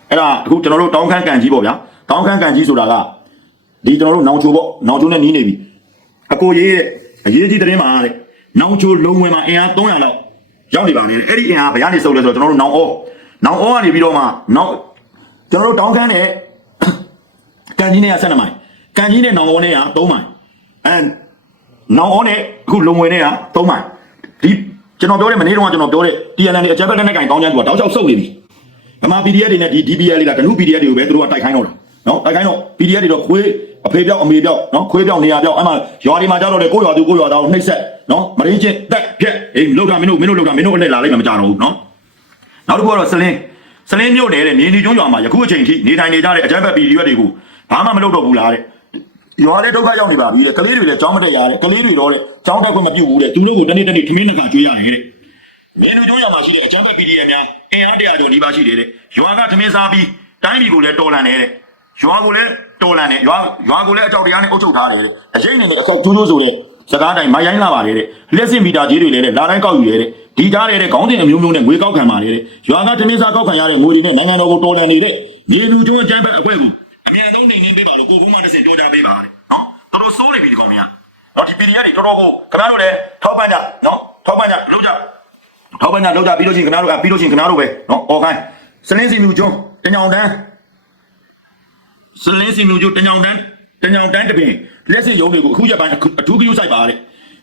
အဲ့ဒါအခုကျွန်တော်တို့တောင်းခမ်းကန်ကြီးပေါ့ဗျာတောင်းခမ်းကန်ကြီးဆိုတာကဒီကျွန်တော်တို့နောင်ချိုပေါ့နောင်ချိုနဲ့နီးနေပြီအကိုရေးတဲ့အရေးကြီးတဲ့တင်းမှာတဲ့နောင်ချိုလုံဝင်မှာအင်အား300လောက်ရောက်နေပါနေတယ်အဲ့ဒီအင်အားဘယ်ကနေစုပ်လဲဆိုတော့ကျွန်တော်တို့နောင်အောနောင်အောကနေပြီးတော့မှနောက်ကျွန်တော်တို့တောင်းခမ်းတဲ့ကန်ကြီးနဲ့က7မိုင်ကန်ကြီးနဲ့နောင်အောနဲ့က3မိုင် အဲနောင်အောနဲ့အခုလုံဝင်နဲ့က3မိုင်ဒီကျွန်တော်ပြောတဲ့မနေ့တုန်းကကျွန်တော်ပြောတဲ့ TNL နဲ့အကြမ်းဖက်လက်နက်ကင်တောင်းချမ်းသူကတောက်ချောက်စုပ်နေပြီဗမာ PDF တွေနဲ့ဒီ DPL လေးကဒနု PDF တွေကိုပဲသူတို့ကတိုက်ခိုင်းတော့တာနော်တိုက်ခိုင်းတော့ PDF တွေတော့ခွေးအဖေပြောက်အမေပြောက်နော်ခွေးပြောက်နေရပြောက်အဲ့မှာရွာဒီမှာကြောက်တော့လေကိုရွာသူကိုရွာသားကိုနှိပ်ဆက်နော်မရင်းချင်းတက်ဖြက်အေးလောက်တာမင်းတို့မင်းတို့လောက်တာမင်းတို့အနဲ့လာလိုက်မှမကြတော့ဘူးနော်နောက်တစ်ခုကတော့စလင်းစလင်းမြို့နယ်တဲ့မြေနီကျွန်းရွာမှာယခုအချိန်ထိနေထိုင်နေကြတဲ့အကြမ်းဖက် PDF တွေကိုဘာမှမလုပ်တော့ဘူးလားတဲ့ ရွာတဲ့ဒုက္ခရောက်နေပါပြီတဲ့ကလေးတွေလည်းကြောင်းမတက်ရတဲ့ကလေးတွေတော့တဲ့ကြောင်းတက်ခွင့်မပြုတ်ဘူးတဲ့သူတို့ကိုတနေ့တနေ့ထမင်းနှစ်ခါကျွေးရတယ်တဲ့မင်းတို့ကျွန်းရွာမှာရှိတဲ့အကြမ်းဖက် PDF များအင်အားတရာကျော်နီးပါးရှိတယ်တဲ့ရွာကထမင်းစားပြီးတိုင်းပြည်ကိုလည်းတော်လန်နေတဲ့ရွာကိုလည်းတော်လန်နေရွာရွာကိုလည်းအကြောက်တရားနဲ့အုပ်ချုပ်ထားတယ်တဲ့အရေးနေနဲ့အဆောက်ကျိုးကျိုးဆိုတဲ့စကားတိုင်းမရိုင်းလာပါတယ်တဲ့လက်စင်မီတာကြီးတွေလည်းတဲ့လာတိုင်းကောက်ယူရဲတဲ့ဒီကြားတဲ့ခေါင်းစဉ်အမျိုးမျိုးနဲ့ငွေကောက်ခံပါတယ်တဲ့ရွာကထမင်းစားကောက်ခံရတဲ့ငွေတွေနဲ့နိုင်ငံတော်ကိုတော်လန်နေတဲ့မြေလူကျွန်းအကြမ်းဖက်အဖွဲ့ကိုအ မြန်ဆုံးနေနေပေးပါလို့ကိုကုန်းမတစ်စင်ပြောကြပေးပါတဲ့နော်တော်တော်စိုးနေပြီဒီကောင်တွေကနော်ဒီ PDF တွေတော်တော်ကိုခင်ဗျားတို့လည်းထောက်ပံ့ကြနော်ထောက်ပံ့ကြလုပ်ကြထောက်ပံ့ကြလောက်ကြပြီးလို့ချင်းခင်ဗျားတို့ကပြီးလို့ချင်းခင်ဗျားတို့ပဲနော်အော်ခိုင်းစလင်းစီမြူကျွန်းတညောင်တန်းစလင်းစီမြူကျွန်းတညောင်တန်းတညောင်တန်းတပင်လက်စစ်ရုံးတွေကိုအခုရက်ပိုင်းအခုအထူးကြည့်စိုက်ပါတဲ့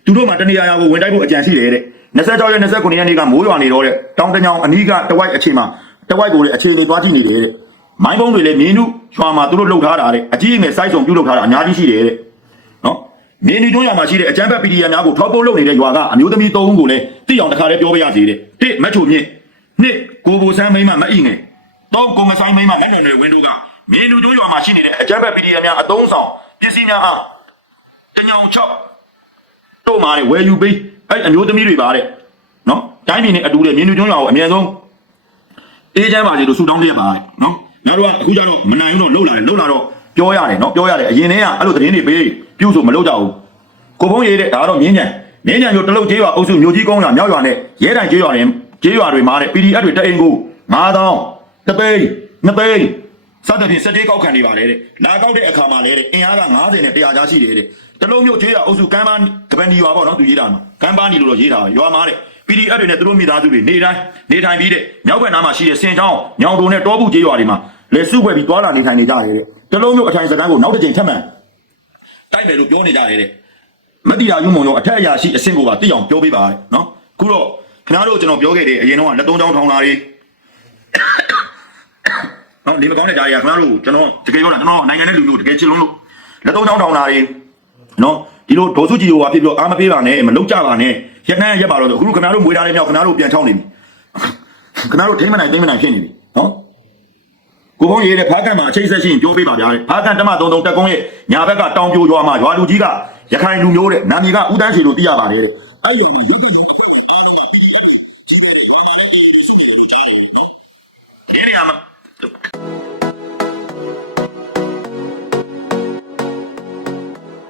သူတို့မှတနေရာရာကိုဝင်တိုက်ဖို့အကြံရှိတယ်တဲ့26ရက်29ရက်နေ့ကမိုးရွာနေတော့တဲ့တောင်တညောင်အနီးကတဝိုက်အခြေမှာတဝိုက်ကိုလည်းအခြေအနေသွားကြည့်နေတယ်တဲ့ မိုင်းပုံးတွေလည်းမြင်းနုရွာမှာသူတို့လှုပ်ထားတာတဲ့အကြီးအငယ်စိုက်ဆောင်ပြုတ်လှုပ်ထားတာအများကြီးရှိတယ်တဲ့နော်နေနီတွန်းရမှာရှိတဲ့အကြမ်းဖက် PDF များကိုထောက်ပို့လုပ်နေတဲ့ရွာကအမျိုးသမီး၃ဦးကိုလည်းတိအောင်တစ်ခါတည်းပြောပြရစီတဲ့တစ်မက်ချိုမြင့်နှစ်ကိုဘူဆန်းမိန်းမမအီငယ်သုံးကိုမဆိုင်မိန်းမမက်တော်နယ်ဝင်းတို့ကမြေလူတွန်းရွာမှာရှိနေတဲ့အကြမ်းဖက် PDF များအသုံးဆောင်ပစ္စည်းများအားတညောင်၆တို့မှာလေဝယ်ယူပေးအဲ့အမျိုးသမီးတွေပါတဲ့နော်တိုင်းပြည်နဲ့အတူတဲ့မြေလူတွန်းရွာကိုအမြဲဆုံးအေးချမ်းပါစေလို့ဆုတောင်းပေးပါတဲ့နော် နောက်တော့အခုကျတော့မနိုင်ဘူးတော့လှုပ်လာတယ်လှုပ်လာတော့ပြောရတယ်နော်ပြောရတယ်အရင်တည်းကအဲ့လိုသတင်းတွေပေးပြုဆိုမလုပ်ကြဘူးကိုဖုံးရေးတဲ့ဒါကတော့မြင်းညံမြင်းညံမျိုးတလုတ်ကျေးရွာအုပ်စုမျိုးကြီးကုန်းရွာမြောက်ရွာနဲ့ရဲတိုင်ကျေးရွာတွေကျေးရွာတွေမှာတဲ့ PDF တွေတအိမ်ကို9000တသိန်းနှစ်သိန်းစသဖြင့်စက်တေးကောက်ခံနေပါလေတဲ့လာကောက်တဲ့အခါမှာလေတဲ့အင်အားက90နဲ့100ကြားရှိတယ်တဲ့တလုံးမျိုးကျေးရွာအုပ်စုကမ်းပါကပန်ဒီရွာပေါ့နော်သူရေးတာမှာကမ်းပါနီလို့တော့ရေးတာရွာမှာတဲ့ PDF တွေနဲ့သူတို့မိသားစုတွေနေတိုင်းနေထိုင်ပြီးတဲ့မြောက်ဘက်နားမှာရှိတဲ့စင်ချောင်းညောင်တုံနဲ့တောဘူးကျေးရွာတွေမှာ လက်စုပွဲပြီးသွားလာနေထိုင်နေကြတယ်တဲ့တလုံးမျိုးအထိုင်စကန်းကိုနောက်တစ်ချိန်ထပ်မံတိုက်မယ်လို့ပြောနေကြတယ်တဲ့မတိယာယူမုံရောအထက်အရာရှိအဆင့်ကိုပါသိအောင်ပြောပေးပါနော်ခုတော့ခင်ဗျားတို့ကျွန်တော်ပြောခဲ့တဲ့အရင်တော့လက်သုံးချောင်းထောင်လာတွေနော်ဒီမကောင်းတဲ့ကြားတွေကခင်ဗျားတို့ကျွန်တော်တကယ်ပြောတာကျွန်တော်နိုင်ငံနဲ့လူလူတကယ်ချစ်လုံးလို့လက်သုံးချောင်းထောင်လာတွေနော်ဒီလိုဒေါ်စုကြည်ကိုပါဖြစ်ပြီးတော့အာမပေးပါနဲ့မလုပ်ကြပါနဲ့ရက်နှမ်းရက်ပါတော့အခုခင်ဗျားတို့မွေးထားတဲ့မြောက်ခင်ဗျားတို့ပြန်ချောင်းနေပြီခင်ဗျားတို့ထိမ့်မနိုင်သိမ့်မနိုင်ဖြစ်နေပြီနော် ကိုဘုံရေးတဲ့ဖားကန်မှာအချိတ်ဆက်ရှိရင်ပြောပေးပါဗျာဖားကန်တမသုံးသုံးတက်ကုန်းရဲ့ညာဘက်ကတောင်ပြိုရွာမှာရွာလူကြီးကရခိုင်လူမျိုးတဲ့နာမည်ကဦးတန်းစီလို့သိရပါတယ်တဲ့အဲ့လိုမျိုးရုပ်သံလုံးကတော့တားတော့ပြီးရတယ်ကြီးခဲ့တဲ့ဘာမှမပြီးဘူးသူ့ရဲ့လူကြားတယ်နော်ဒီနေရာမှာ